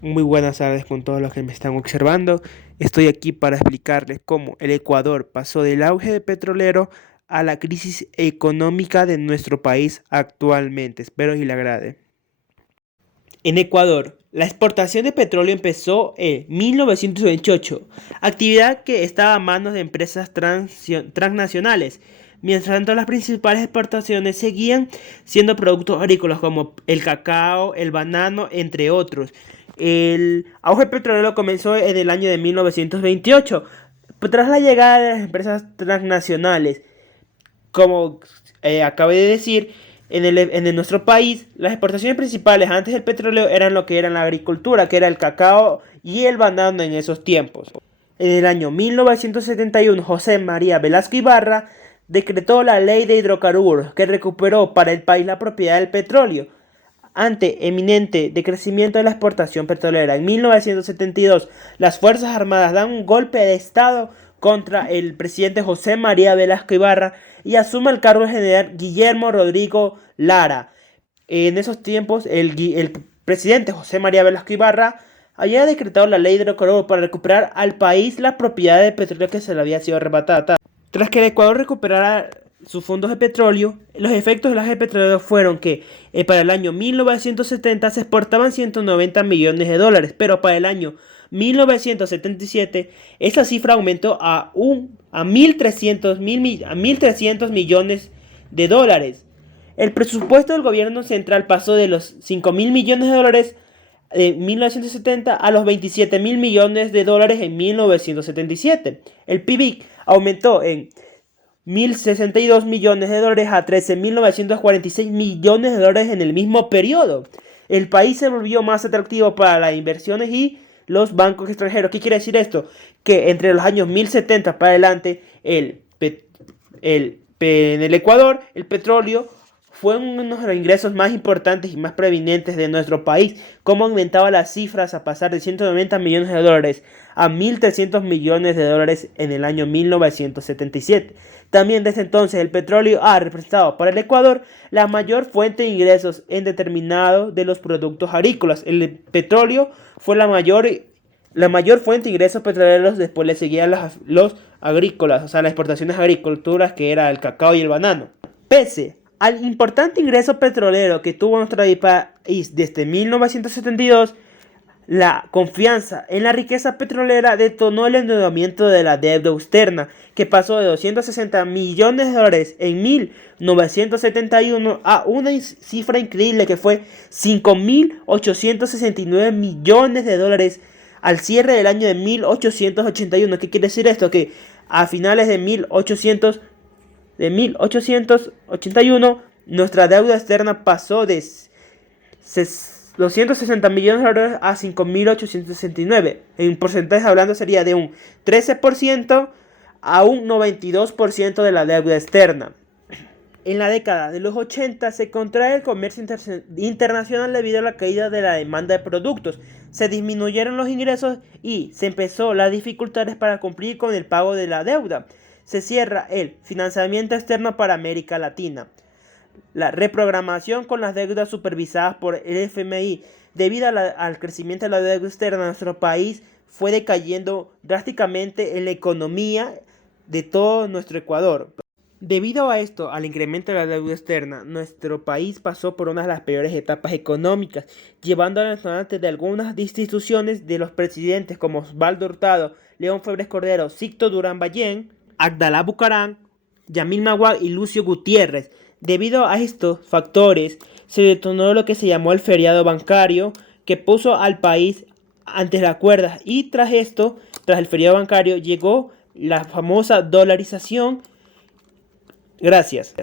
Muy buenas tardes con todos los que me están observando. Estoy aquí para explicarles cómo el Ecuador pasó del auge de petrolero a la crisis económica de nuestro país actualmente. Espero y le agrade. En Ecuador, la exportación de petróleo empezó en 1928, actividad que estaba a manos de empresas transnacionales. Mientras tanto, las principales exportaciones seguían siendo productos agrícolas como el cacao, el banano, entre otros. El auge petrolero comenzó en el año de 1928, tras la llegada de las empresas transnacionales. Como acabé de decir, nuestro país, las exportaciones principales antes del petróleo eran lo que era la agricultura, que era el cacao y el banano en esos tiempos. En el año 1971, José María Velasco Ibarra decretó la ley de hidrocarburos, que recuperó para el país la propiedad del petróleo. Ante eminente decrecimiento de la exportación petrolera en 1972, las Fuerzas Armadas dan un golpe de Estado contra el presidente José María Velasco Ibarra y asume el cargo de general Guillermo Rodrigo Lara. En esos tiempos, el presidente José María Velasco Ibarra había decretado la ley de hidrocarburos para recuperar al país la propiedad de petróleo que se le había sido arrebatada. Tras que el Ecuador recuperara sus fondos de petróleo, los efectos del auge petrolero fueron que para el año 1970 se exportaban 190 millones de dólares, pero para el año 1977 esa cifra aumentó a 1.300 millones de dólares. El presupuesto del gobierno central pasó de los 5.000 millones de dólares en 1970 a los 27.000 millones de dólares en 1977. El PIB aumentó en 1.062 millones de dólares a 13.946 millones de dólares en el mismo periodo. El país se volvió más atractivo para las inversiones y los bancos extranjeros. ¿Qué quiere decir esto? Que entre los años 1070 para adelante, en el Ecuador, el petróleo fue uno de los ingresos más importantes y más preeminentes de nuestro país. Cómo aumentaba las cifras a pasar de 190 millones de dólares a 1.300 millones de dólares en el año 1977. También desde entonces el petróleo ha representado para el Ecuador la mayor fuente de ingresos en determinado de los productos agrícolas. El petróleo fue la mayor fuente de ingresos petroleros. Después le seguían los agrícolas, o sea, las exportaciones agrícolas, que era el cacao y el banano. Pese al importante ingreso petrolero que tuvo nuestro país desde 1972, la confianza en la riqueza petrolera detonó el endeudamiento de la deuda externa, que pasó de 260 millones de dólares en 1971 a una cifra increíble que fue 5.869 millones de dólares al cierre del año de 1881. ¿Qué quiere decir esto? Que a finales de 1881, nuestra deuda externa pasó de 260 millones de dólares a 5.869. En porcentajes hablando sería de un 13% a un 92% de la deuda externa. En la década de los 80 se contrae el comercio internacional debido a la caída de la demanda de productos. Se disminuyeron los ingresos y se empezó las dificultades para cumplir con el pago de la deuda. Se cierra el financiamiento externo para América Latina. La reprogramación con las deudas supervisadas por el FMI debido al crecimiento de la deuda externa de nuestro país fue decayendo drásticamente en la economía de todo nuestro Ecuador. Debido a esto, al incremento de la deuda externa, nuestro país pasó por una de las peores etapas económicas, llevando a la restaurante de algunas instituciones de los presidentes como Osvaldo Hurtado, León Febres Cordero, Sixto Durán Ballén, Abdalá Bucaram, Yamil Maguad y Lucio Gutiérrez. Debido a estos factores, se detonó lo que se llamó el feriado bancario, que puso al país ante las cuerdas, y tras el feriado bancario, llegó la famosa dolarización. Gracias.